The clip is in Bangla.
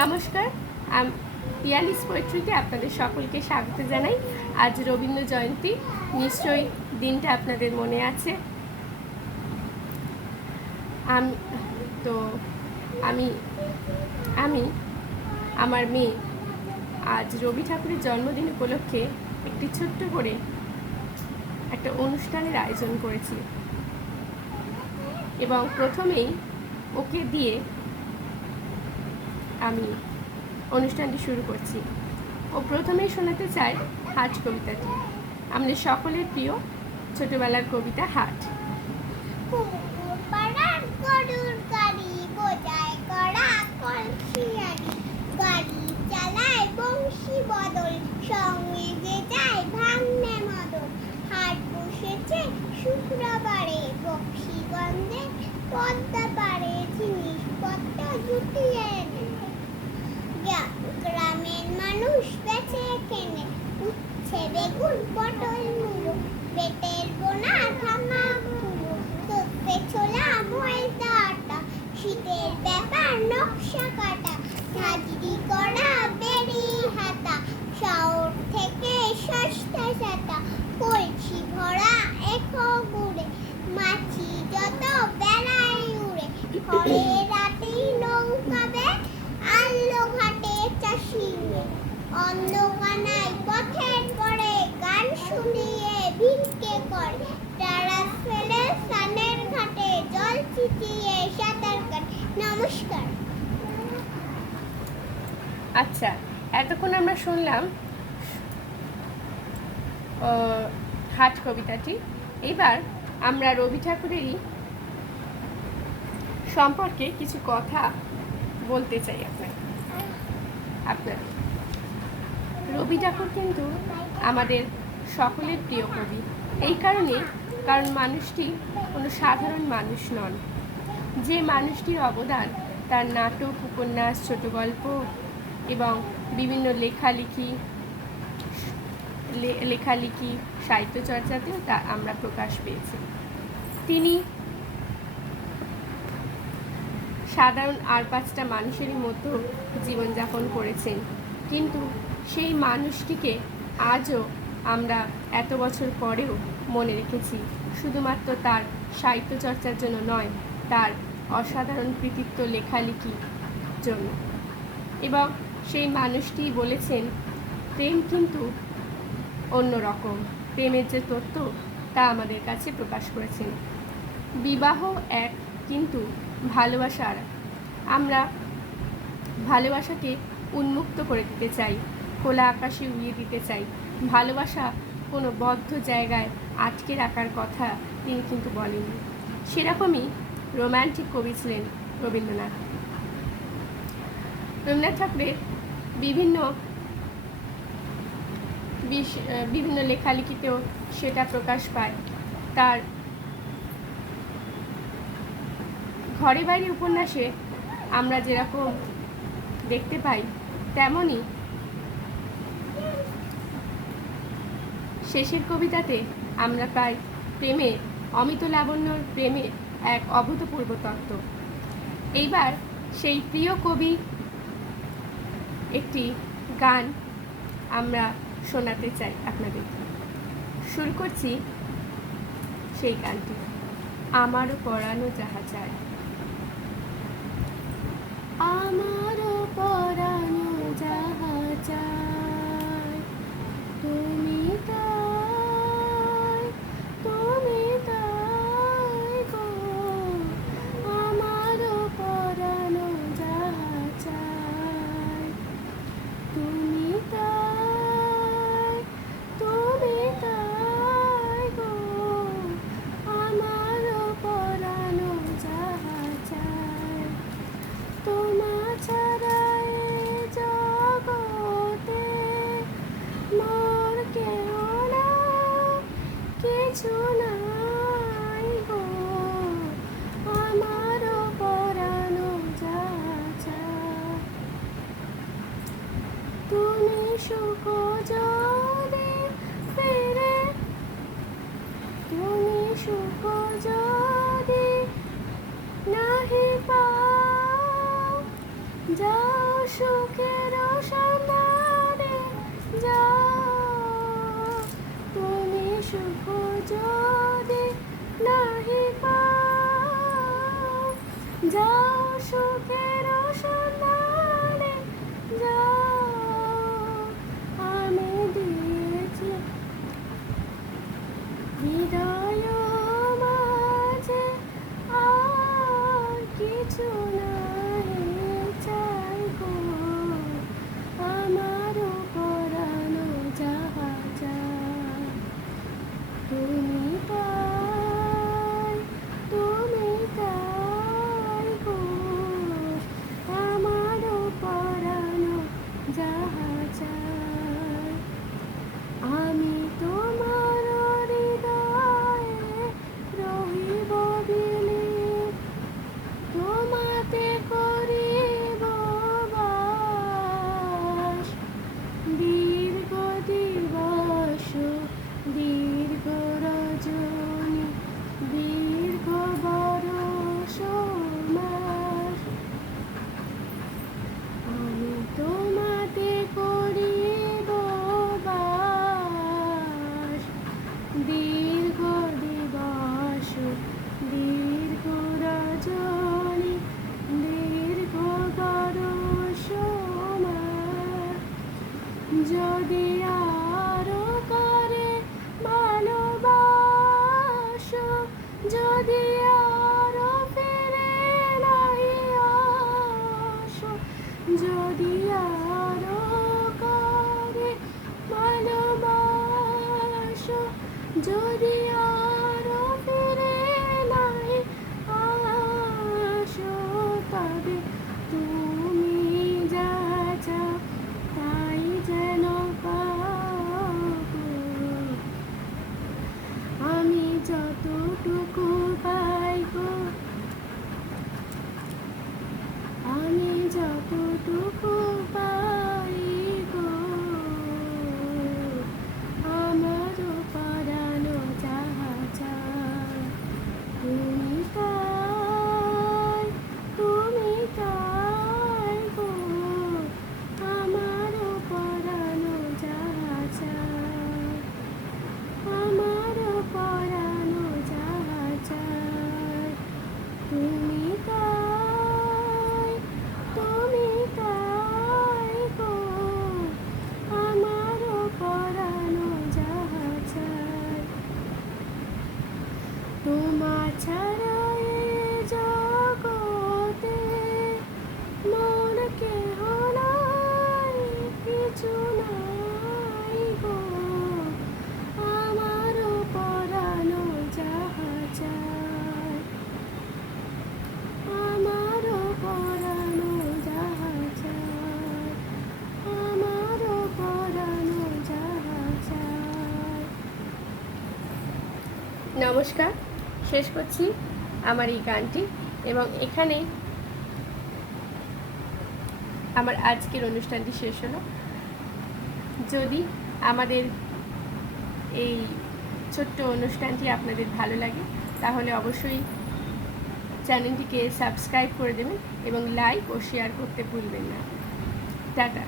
নমস্কার, পিয়ালিস পোয়েট্রিতে আপনাদের সকলকে স্বাগত জানাই। আজ রবীন্দ্র জয়ন্তী, নিশ্চয়ই দিনটা আপনাদের মনে আছে। আমি আমার মেয়ে আজ রবি ঠাকুরের জন্মদিন উপলক্ষে একটি ছোট্ট করে একটা অনুষ্ঠানের আয়োজন করেছি এবং প্রথমেই ওকে দিয়ে আমি অনুষ্ঠানটি শুরু করছি। ও প্রথমেই শোনাতে চায় হাট কবিতাটি, আমাদের সকলের প্রিয় ছোটবেলার কবিতা হাট। শুক্রবারে বক্সিগঞ্জে পদ্মা পারে জিনিসপত্র জুটিয়ে গ্রামের মানুষ বেচে কেনে উচ্ছে বেগুন পটল মূলো পেটের বোনা ভাঙা ফুলো তোপে ছোলা ময়দা আটা শীতের ব্যাপার নকশা কাটা হাজরি করা বেরি হাতা শহর থেকে সস্তা সাতা কলসি ভরা এখো গুড়ে মাছি যত বেড়ায় উড়ে ঘরে রাতেই নৌকা বেগ আলো ঘাটে চাষি অন্ধকানায় পথের পরে গান শুনিয়ে ভিক্ষে করে টারাস ফেলে সানের ঘাটে জল ছিটিয়ে সাঁতার কাটে। নমস্কার। আচ্ছা, এতক্ষণ আমরা শুনলাম হাট কবিতাটি। এবার আমরা রবি ঠাকুরেরই সম্পর্কে কিছু কথা বলতে চাই আপনাদের। রবি ঠাকুর কিন্তু আমাদের সকলের প্রিয় কবি, এই কারণ মানুষটি কোনো সাধারণ মানুষ নন। যে মানুষটির অবদান তার নাটক, উপন্যাস, ছোট গল্প এবং বিভিন্ন লেখালেখি সাহিত্য চর্চাতেও তা আমরা প্রকাশ পেয়েছি। তিনি সাধারণ আর পাঁচটা মানুষেরই মতো জীবনযাপন করেছেন, কিন্তু সেই মানুষটিকে আজও আমরা এত বছর পরেও মনে রেখেছি, শুধুমাত্র তার সাহিত্য চর্চার জন্য নয়, তার অসাধারণ কৃতিত্ব লেখালেখির জন্য। এবং সেই মানুষটি বলেছেন, প্রেম কিন্তু অন্যরকম, প্রেমের যে তত্ত্ব তা আমাদের কাছে প্রকাশ করেছেন। বিবাহ এক, কিন্তু ভালোবাসা আর। আমরা ভালোবাসাকে উন্মুক্ত করে দিতে চাই, খোলা আকাশে উড়িয়ে দিতে চাই। ভালোবাসা কোনো বদ্ধ জায়গায় আটকে রাখার কথা তিনি কিন্তু বলেননি। সেরকমই রোম্যান্টিক কবি ছিলেন রবীন্দ্রনাথ ঠাকুরের বিভিন্ন লেখালেখিতেও সেটা প্রকাশ পায়। তার ঘরে বাইরে উপন্যাসে আমরা যেরকম দেখতে পাই, তেমনই শেষের কবিতাতে আমরা পাই প্রেমে, অমিত লাবণ্যর প্রেমে এক অভূতপূর্ব তত্ত্ব। এইবার সেই প্রিয় কবি একটি গান আমরা শোনাতে চাই আপনাদের। শুরু করছি সেই গানটি, আমারও পরানো যাহা চায়। আমারও পরানো যাহা চায়, তুমি তাই গো। আমারও পরানো যাহা চায়, তুমি তাই গো। আমারও পরানো যাহা চায়, তোমা ছাড়া এ জগতে মোর কেহ নাই, কিছু নাই গো। আমারও পরানো যাহা চায়, তুমি সুখ যদি ফিরে, তুমি সুখ যদি নাহি পাও, যাও সুখের সন্ধানে যাও, তুমি সুখ যদি নাহি পাও, যাও সুখের সন্ধানে যাও, আমি দিয়েছি হৃদয় মাঝে আর কিছু নাই চাই গো, আমার পরানো যাহা চায়, তুমি তাই, তুমি তাই গো, আমার পরানো যাহা চায়। আমি তোমার হৃদয়ে রহিব বিলীন, তোমাতে করিব বাস, দীর্ঘ দিবস দীর্ঘ রজনী দীর্ঘ বরষ মাস, আমি তোমাতে করিব বাস, দীর্ঘ দিবস দীর্ঘ রজনী দীর্ঘ বরষ মাস, যদি আরো করে ভালোবাসো, যদি আরো ফিরে নাহি আসো, যদি আরো করে ভালোবাসো, যদি আরো ফিরে নাহি আসো, তবে তুমি যা চাও তাই যেন পাও গো। আমি যতটুকু পাই গো, আমি যতটুকু পাই গো, আমার পরানো যাহা চায়, তুমি তাই, তুমি তাই গো, আমার পরানো যাহা চায়, আমার পরানো যাহা চায়, তুমি তাই, তুমি তাই গো, আমার পরানো যাহা চায়। তোমার ছাড়া এ জগতে মোর কেহ নাই, কিছু নাই গো, আমার পরানো যাহা চায়, আমার পরানো যাহা চায়, আমার পরানো যাহা চায়। নমস্কার, শেষ করছি আমার এই গানটি, এবং এখানে আমার আজকের অনুষ্ঠানটি শেষ হলো। যদি আমাদের এই ছোট্ট অনুষ্ঠানটি আপনাদের ভালো লাগে তাহলে অবশ্যই চ্যানেলটিকে সাবস্ক্রাইব করে দেবেন এবং লাইক ও শেয়ার করতে ভুলবেন না। টাটা।